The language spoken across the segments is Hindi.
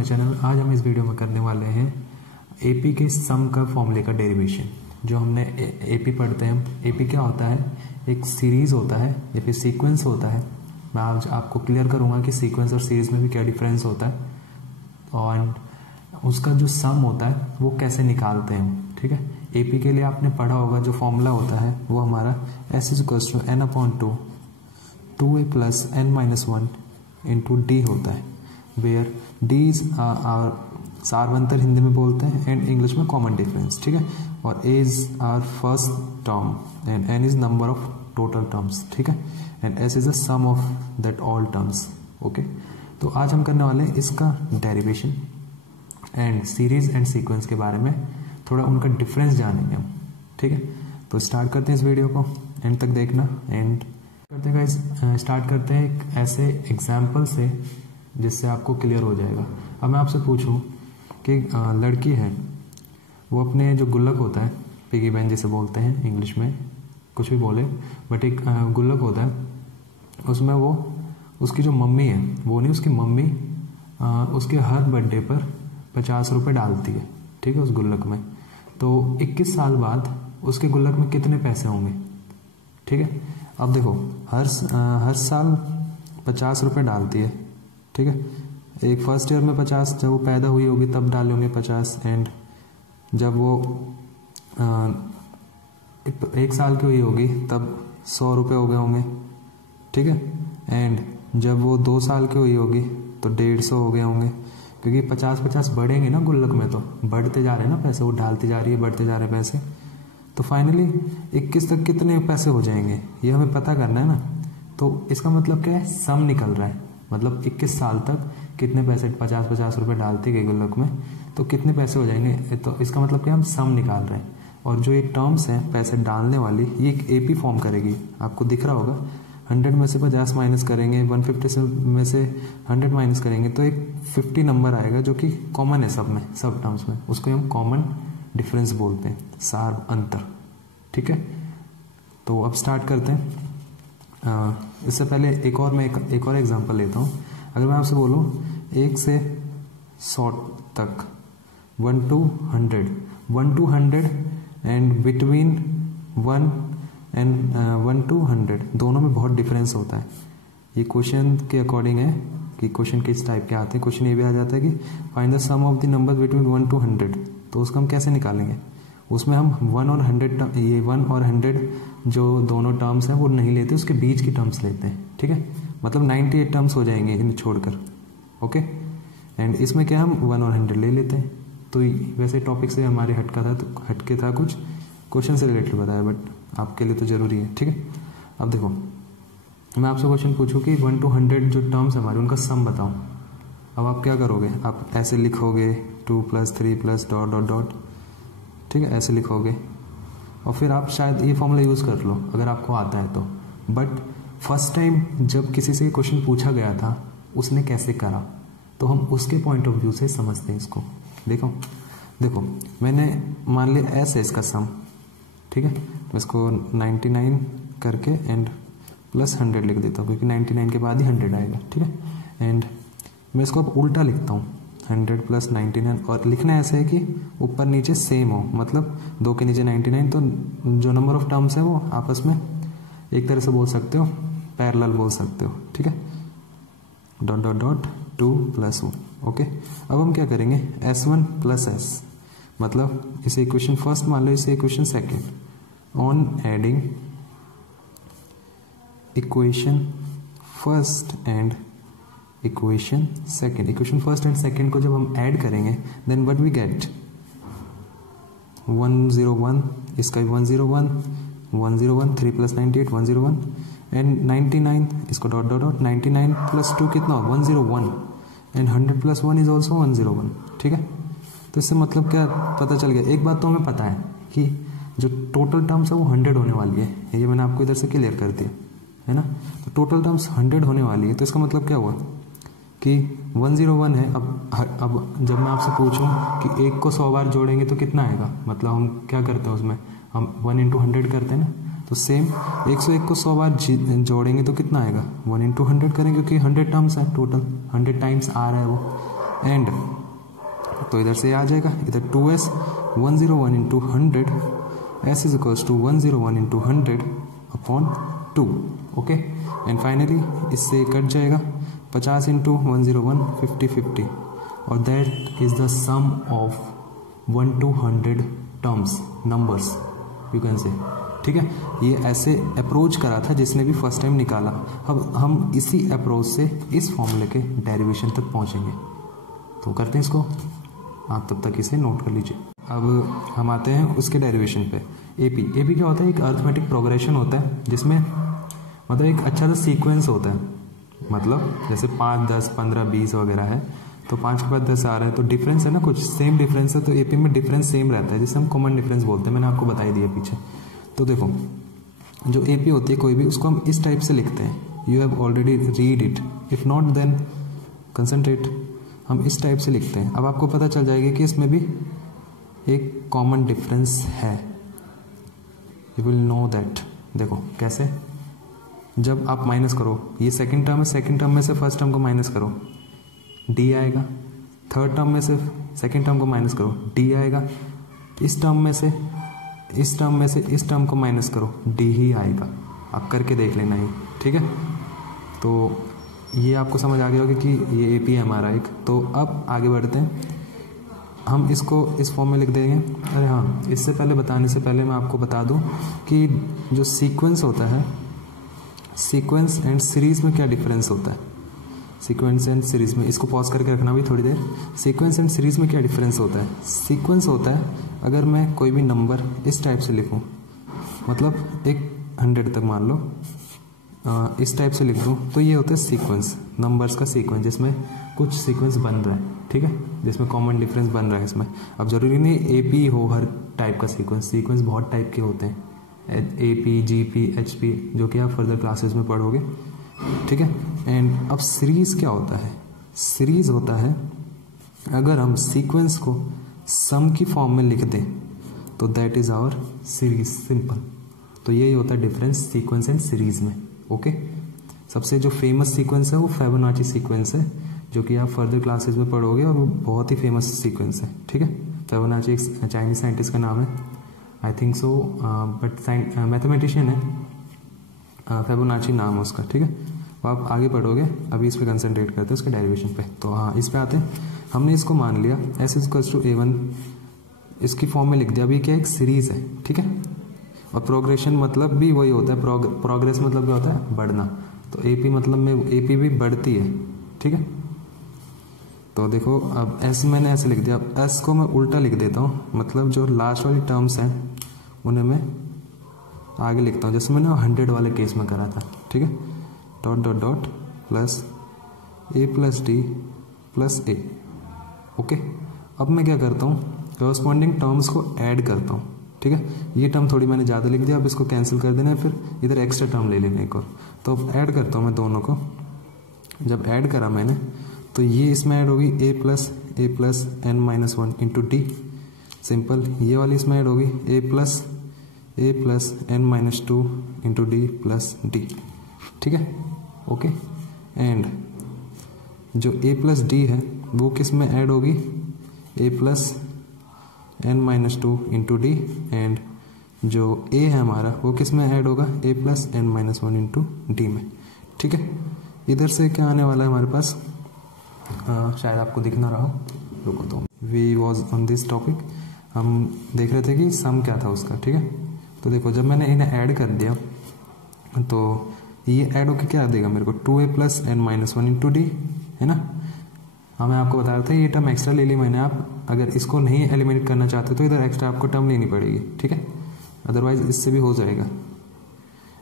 My channel. आज हम इस वीडियो में करने वाले हैं एपी के सम का फॉर्मूले का डेरिवेशन। जो हमने एपी पढ़ते हैं, एपी क्या होता है, एक सीरीज होता है या फिर सीक्वेंस होता है। मैं आज आपको क्लियर करूंगा कि सीक्वेंस और सीरीज में भी क्या डिफरेंस होता है और उसका जो सम होता है वो कैसे निकालते हैं। ठीक है, एपी के लिए आपने पढ़ा होगा जो फॉर्मूला होता है वो हमारा S = n/2 2a + n-1 into d होता है, वेयर डी इज सार्वंतर हिंदी में बोलते हैं एंड इंग्लिश में कॉमन डिफरेंस। ठीक है, और a is our first term and n is number of total terms. ठीक है, and s is the sum of that all terms. Okay, तो आज हम करने वाले हैं इसका derivation and series and sequence के बारे में, थोड़ा उनका डिफरेंस जानेंगे हम। ठीक है, तो स्टार्ट करते हैं इस वीडियो को, एंड तक देखना। एंड करते हैं गाइस, स्टार्ट करते हैं एक ऐसे एग्जाम्पल से जिससे आपको क्लियर हो जाएगा। अब मैं आपसे पूछूं कि लड़की है, वो अपने जो गुल्लक होता है, पिगी बैंक जिसे बोलते हैं इंग्लिश में, कुछ भी बोले, बट एक गुल्लक होता है, उसमें वो उसकी जो मम्मी है, वो नहीं, उसकी मम्मी उसके हर बर्थडे पर 50 रुपये डालती है। ठीक है, उस गुल्लक में। तो 21 साल बाद उसके गुल्लक में कितने पैसे होंगे। ठीक है, अब देखो, हर साल 50 रुपये डालती है। ठीक है, एक फर्स्ट ईयर में 50, जब वो पैदा हुई होगी तब डाले होंगे 50, एंड जब वो 1 साल की हुई होगी तब 100 रुपये हो गए होंगे। ठीक है, एंड जब वो 2 साल की हुई होगी तो 150 हो गए होंगे, क्योंकि 50-50 बढ़ेंगे ना गुल्लक में, तो बढ़ते जा रहे हैं ना पैसे, वो डालती जा रही है, बढ़ते जा रहे हैं पैसे। तो फाइनली 21 तक कितने पैसे हो जाएंगे ये हमें पता करना है ना। तो इसका मतलब क्या है, सम निकल रहा है, मतलब 21 साल तक कितने पैसे, 50-50 रुपये डालती गई गुल्लक में, तो कितने पैसे हो जाएंगे। तो इसका मतलब क्या, हम सम निकाल रहे हैं। और जो एक टर्म्स हैं पैसे डालने वाली, ये एक एपी फॉर्म करेगी, आपको दिख रहा होगा। 100 में से 50 माइनस करेंगे, 150 में से 100 माइनस करेंगे, तो एक 50 नंबर आएगा जो कि कॉमन है सब में, सब टर्म्स में। उसको हम कॉमन डिफरेंस बोलते हैं, सार अंतर। ठीक है, तो अब स्टार्ट करते हैं। इससे पहले एक और एग्जांपल लेता हूँ। अगर मैं आपसे बोलूँ 1 से 100 तक, 1 to 100 and between 1 and 1 to 100 दोनों में बहुत डिफरेंस होता है। ये क्वेश्चन के अकॉर्डिंग है कि क्वेश्चन किस टाइप के आते हैं। क्वेश्चन ये भी आ जाता है कि find the sum of the number between 1 to 100, तो उसका हम कैसे निकालेंगे। उसमें हम 1 और 100, ये 1 और 100 जो दोनों टर्म्स हैं वो नहीं लेते, उसके बीच की टर्म्स लेते हैं। ठीक है, मतलब 98 टर्म्स हो जाएंगे इन्हें छोड़कर। ओके, एंड इसमें क्या, हम 1 और 100 ले लेते हैं। तो वैसे टॉपिक से हमारे हटके था, कुछ क्वेश्चन से रिलेटेड बताया, बट आपके लिए तो जरूरी है। ठीक है, अब देखो, मैं आपसे क्वेश्चन पूछूं कि 1 to 100 जो टर्म्स हमारे, उनका सम बताऊं। अब आप क्या करोगे, आप ऐसे लिखोगे 2 + 3 +... ठीक है, ऐसे लिखोगे, और फिर आप शायद ये फॉर्मूला यूज़ कर लो अगर आपको आता है तो। बट फर्स्ट टाइम जब किसी से क्वेश्चन पूछा गया था, उसने कैसे करा, तो हम उसके पॉइंट ऑफ व्यू से समझते हैं इसको। देखो, मैंने मान लिया ऐसे है इसका सम। ठीक है, मैं इसको 99 करके एंड +100 लिख देता हूँ, क्योंकि 99 के बाद ही 100 आएगा। ठीक है, एंड मैं इसको अब उल्टा लिखता हूँ, 100 + 99, और लिखना ऐसे है कि ऊपर नीचे सेम हो, मतलब 2 के नीचे 99, तो जो नंबर ऑफ टर्म्स है वो आपस में एक तरह से बोल सकते हो, पैरेलल बोल सकते हो। ठीक है, ... 2 + 1। ओके, अब हम क्या करेंगे, S1 + S, मतलब इसे इक्वेशन फर्स्ट मान लो, इसे equation second. On adding equation first and equation second को जब हम ऐड करेंगे, देन व्हाट वी गेट, 101, इसका 101, 3 + 98 101, एंड 99, इसको ... 99 + 2 कितना हो, 101, एंड 100 + 1 इज ऑल्सो 101। ठीक है, तो इससे मतलब क्या पता चल गया, एक बात तो हमें पता है कि जो टोटल टर्म्स है वो 100 होने वाली है, ये मैंने आपको इधर से क्लियर कर दिया है ना। तो टोटल टर्म्स 100 होने वाली है, तो इसका मतलब क्या हुआ कि 101 है। अब जब मैं आपसे पूछूं कि 1 को 100 बार जोड़ेंगे तो कितना आएगा, मतलब हम क्या करते हैं उसमें, हम 1 × 100 करते हैं ना। तो सेम 101 को 100 बार जोड़ेंगे तो कितना आएगा, 1 × 100 करेंगे, क्योंकि 100 टर्म्स है टोटल, 100 टाइम्स आ रहा है वो। एंड तो इधर से आ जाएगा, इधर 2s 101 into 100 s is equals to 101 into 100 upon 2। Okay, and finally इससे कट जाएगा 50 इंटू 101 50 और that is the sum of 1 to 100 terms numbers you can say. ठीक है, ये ऐसे अप्रोच करा था जिसने भी फर्स्ट टाइम निकाला। अब हम इसी अप्रोच से इस फॉर्मूले के डेरिवेशन तक पहुंचेंगे, तो करते हैं इसको, आप तब तक इसे नोट कर लीजिए। अब हम आते हैं उसके डेरिवेशन पे। एपी क्या होता है? एक अर्थमेटिक प्रोग्रेशन होता है जिसमें मतलब एक अच्छा सा सीक्वेंस होता है, मतलब जैसे 5 10 15 20 वगैरह है, तो 5 के बाद 10 आ रहा है, तो डिफरेंस है ना, कुछ सेम डिफरेंस है, तो एपी में डिफरेंस सेम रहता है जिसे हम कॉमन डिफरेंस बोलते हैं। मैंने आपको बता ही दिया पीछे। तो देखो जो एपी होती है कोई भी, उसको हम इस टाइप से लिखते हैं। You have already read it, if not then concentrate. हम इस टाइप से लिखते हैं। अब आपको पता चल जाएगा कि इसमें भी एक कॉमन डिफरेंस है, यू विल नो दैट। देखो कैसे, जब आप माइनस करो, ये सेकंड टर्म है, सेकंड टर्म में से फर्स्ट टर्म को माइनस करो, डी आएगा। थर्ड टर्म में से सेकंड टर्म को माइनस करो, डी आएगा। इस टर्म में से इस टर्म को माइनस करो, डी ही आएगा। आप करके देख लेना ये, ठीक है। तो ये आपको समझ आ गया होगा कि ये एपी है हमारा एक। तो अब आगे बढ़ते हैं, हम इसको इस फॉर्म में लिख देंगे। अरे हाँ, इससे पहले बताने से पहले मैं आपको बता दूं कि जो सीक्वेंस होता है, सीक्वेंस एंड सीरीज में क्या डिफरेंस होता है। सीक्वेंस एंड सीरीज में, इसको पॉज करके रखना भी थोड़ी देर। सीक्वेंस एंड सीरीज में क्या डिफरेंस होता है? सीक्वेंस होता है अगर मैं कोई भी नंबर इस टाइप से लिखूं, मतलब एक 100 तक मान लो, इस टाइप से लिख दूं, तो ये होता है सीक्वेंस, नंबर्स का सीक्वेंस जिसमें कुछ सीक्वेंस बन रहा है, ठीक है, जिसमें कॉमन डिफरेंस बन रहा है इसमें। अब जरूरी नहीं एपी हो हर टाइप का सीक्वेंस, सीक्वेंस बहुत टाइप के होते हैं, एपी जीपी एचपी, जो कि आप फर्दर क्लासेस में पढ़ोगे, ठीक है। एंड अब सीरीज क्या होता है? सीरीज होता है अगर हम सीक्वेंस को सम की फॉर्म में लिख दें तो that is our series, simple. तो यही होता है डिफरेंस सीक्वेंस एंड सीरीज में। ओके, सबसे जो फेमस सीक्वेंस है वो फिबोनाची सीक्वेंस है, जो कि आप फर्दर क्लासेस में पढ़ोगे, और वो बहुत ही फेमस सीक्वेंस है, ठीक है। फिबोनाची एक चाइनीज साइंटिस्ट का नाम है, I think so, but mathematician है, फिबोनाची नाम है उसका, ठीक है। आप आगे पढ़ोगे, अभी इस पे कंसंट्रेट करते हैं उसके डेरिवेशन पे। तो हाँ, इस पे आते हैं। हमने इसको मान लिया s इक्वल्स टू a1, इसकी फॉर्म में लिख दिया। अभी क्या एक सीरीज है, ठीक है, और प्रोग्रेशन मतलब भी वही होता है, प्रोग्रेस मतलब क्या होता है? बढ़ना। तो एपी मतलब में एपी भी बढ़ती है, ठीक है। तो देखो अब s मैंने ऐसे लिख दिया, अब s को मैं उल्टा लिख देता हूँ, मतलब जो लास्ट वाली टर्म्स हैं उन्हें मैं आगे लिखता हूँ, जैसे मैंने 100 वाले केस में करा था, ठीक है। Dot dot dot plus a plus D plus A. Okay, अब मैं क्या करता हूँ, कॉरस्पॉन्डिंग टर्म्स को ऐड करता हूँ, ठीक है। ये टर्म थोड़ी मैंने ज़्यादा लिख दिया, अब इसको कैंसिल कर देना है, फिर इधर एक्स्ट्रा टर्म ले लेना एक और। तो अब ऐड करता हूँ मैं दोनों को। जब ऐड करा मैंने, तो ये इसमें ऐड होगी a plus n-1 into D, simple. ये वाली इसमें ऐड होगी a plus n-2 into D plus D, ठीक है। ओके, एंड जो a प्लस डी है वो किस में ऐड होगी? a plus n-2 into D, and जो a है हमारा वो किस में ऐड होगा? a plus n-1 into D में, ठीक है। इधर से क्या आने वाला है हमारे पास? शायद आपको दिख ना रहा हो, रुको। तो we was on this topic, हम देख रहे थे कि सम क्या था उसका, ठीक है। तो देखो जब मैंने इन्हें ऐड कर दिया तो ये ऐड होकर क्या देगा मेरे को? 2a plus n-1 into D, है ना। हाँ, मैं आपको बता रहा था ये टर्म एक्स्ट्रा ले ली मैंने। आप अगर इसको नहीं एलिमिनेट करना चाहते तो इधर एक्स्ट्रा आपको टर्म लेनी पड़ेगी, ठीक है, अदरवाइज इससे भी हो जाएगा।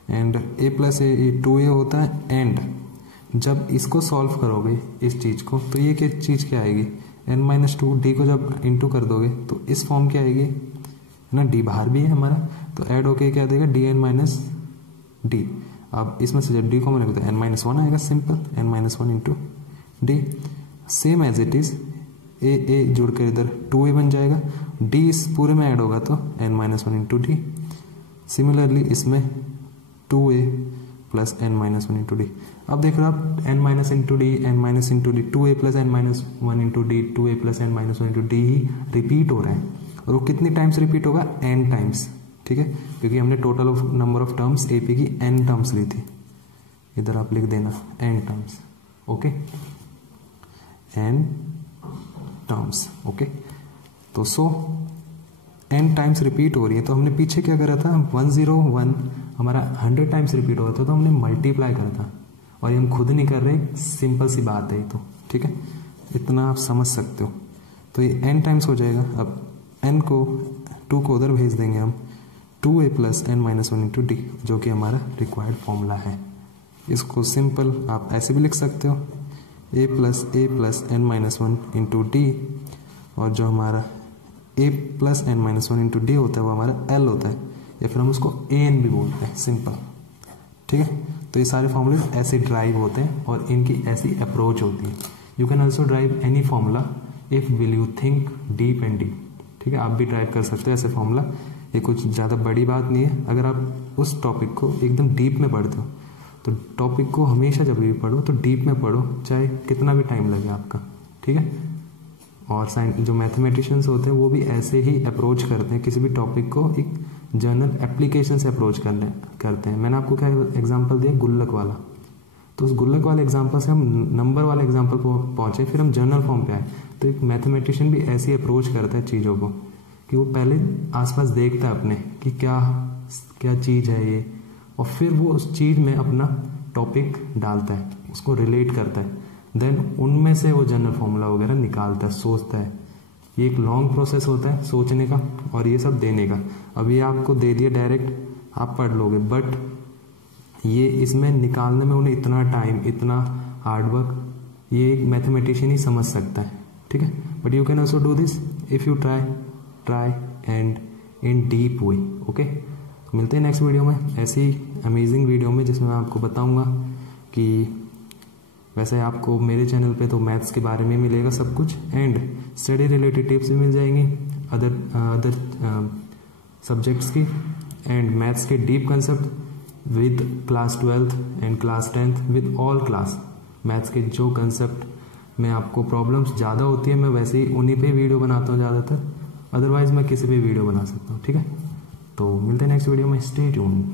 And a plus A 2a होता है, एंड जब इसको सॉल्व करोगे इस चीज़ को, तो ये क्या चीज़ क्या आएगी? n-2 डी को जब इंटू कर दोगे तो इस फॉर्म क्या आएगी, है ना। डी बाहर भी है हमारा, तो ऐड होके क्या देगा? dn minus D. अब इसमें से जब डी को मैंने तो n-1 आएगा, simple, n-1 into d, same as it is. A जुड़ कर इधर 2a बन जाएगा, डी इस पूरे में ऐड होगा तो n-1 इंटू डी। सिमिलरली इसमें 2a plus n minus one into d. अब देख रहे हो आप n minus into d, n minus into d, 2a plus n minus one into d, 2a plus n minus one into d ही रिपीट हो रहा है। और वो कितनी टाइम्स रिपीट होगा? n टाइम्स, ठीक है, क्योंकि हमने total of number of terms AP की n टर्म्स ली थी। इधर आप लिख देना n terms, okay, n terms, okay. तो n टाइम्स रिपीट हो रही है, तो हमने पीछे क्या करा था? 101 हमारा 100 टाइम्स रिपीट हो रहा था, तो हमने मल्टीप्लाई करा था, और ये हम खुद नहीं कर रहे, सिंपल सी बात है ये तो, ठीक है, इतना आप समझ सकते हो। तो ये n टाइम्स हो जाएगा। अब n को 2 को उधर भेज देंगे हम, 2a plus n minus one into d, जो कि हमारा रिक्वायर्ड फॉर्मूला है। इसको सिंपल आप ऐसे भी लिख सकते हो, a plus n minus one into d, और जो हमारा a plus n minus one into d होता है वो हमारा l होता है, या फिर हम उसको an भी बोलते हैं, सिंपल, ठीक है। तो ये सारे फॉर्मूले ऐसे ड्राइव होते हैं और इनकी ऐसी अप्रोच होती है। You can also drive any formula if will you think deep and deep, ठीक है, आप भी ड्राइव कर सकते हो ऐसे फॉर्मूला। ये कुछ ज़्यादा बड़ी बात नहीं है। अगर आप उस टॉपिक को एकदम डीप में पढ़ते हो, तो टॉपिक को हमेशा जब भी पढ़ो तो डीप में पढ़ो, चाहे कितना भी टाइम लगे आपका, ठीक है। और जो मैथमेटिशियंस होते हैं वो भी ऐसे ही अप्रोच करते हैं किसी भी टॉपिक को, एक जनरल एप्लीकेशन से अप्रोच करते हैं। मैंने आपको क्या एग्जांपल दिया? गुल्लक वाला। तो उस गुल्लक वाले एग्जांपल से हम नंबर वाले एग्जांपल को पहुंचे, फिर हम जनरल फॉर्म पे आए। तो एक मैथमेटिशियन भी ऐसे अप्रोच करता है चीज़ों को कि वो पहले आसपास देखता है अपने कि क्या क्या चीज़ है ये, और फिर वो उस चीज़ में अपना टॉपिक डालता है, उसको रिलेट करता है, देन उनमें से वो जनरल फॉर्मूला वगैरह निकालता है, सोचता है। ये एक लॉन्ग प्रोसेस होता है सोचने का और ये सब देने का। अब ये आपको दे दिया डायरेक्ट, आप पढ़ लोगे, बट ये इसमें निकालने में उन्हें इतना टाइम, इतना हार्डवर्क, ये एक मैथमेटिशियन ही समझ सकता है, ठीक है। But you can also do this if you try and in deep way, okay. मिलते हैं नेक्स्ट वीडियो में, ऐसी अमेजिंग वीडियो में, जिसमें मैं आपको बताऊंगा कि वैसे आपको मेरे चैनल पे तो मैथ्स के बारे में मिलेगा सब कुछ, एंड स्टडी रिलेटेड टिप्स भी मिल जाएंगी अदर सब्जेक्ट्स की, एंड मैथ्स के deep concept with class 12th and class 10th, with all class maths के जो कंसेप्ट में आपको प्रॉब्लम्स ज़्यादा होती है, मैं वैसे ही उन्हीं पे वीडियो बनाता हूँ ज़्यादातर, अदरवाइज मैं किसी भी वीडियो बना सकता हूँ, ठीक है। तो मिलते हैं नेक्स्ट वीडियो में, स्टे ट्यून्ड।